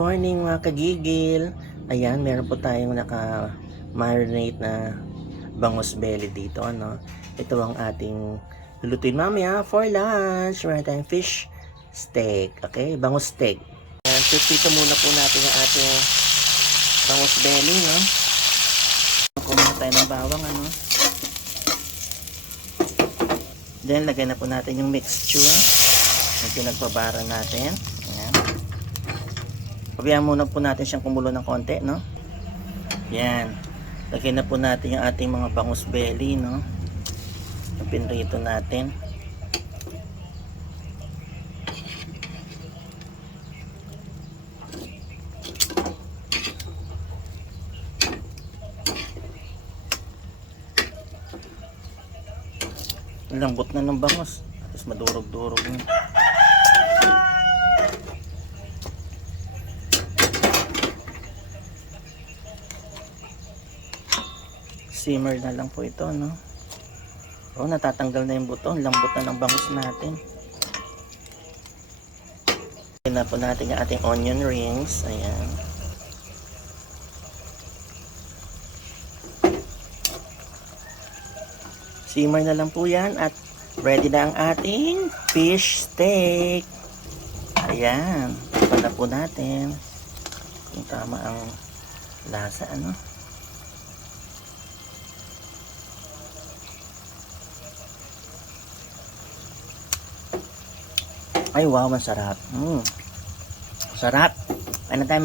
Morning mga kagigil. Ayan, meron po tayong naka-marinate na bangus belly dito. Ano? Ito ang ating lulutuin mamaya for lunch. Meron tayong fish steak. Okay? Bangus steak. Ayan, pipito muna po natin ang ating bangus belly. No? Kumuha tayo ng bawang. Ano? Then, lagay na po natin yung mixture. Yung pinagbabara natin. Ayan. Pabayaan muna po natin siyang kumulo ng konti, no? Yan. Lagyan na po natin yung ating mga bangus belly, no? Yung pinrito natin. Lambot na ng bangus. Tapos madurog-durog na. Simmer na lang po ito, no? Oh, natatanggal na yung buto. Lambot na ng bangus natin. Lagyan na po natin yung ating onion rings. Ayan. Simmer na lang po yan at ready na ang ating fish steak. Ayan. Tikman na po natin kung tama ang lasa, ano? Ay, wow, masarap. Mm. Sarap. Ano tayo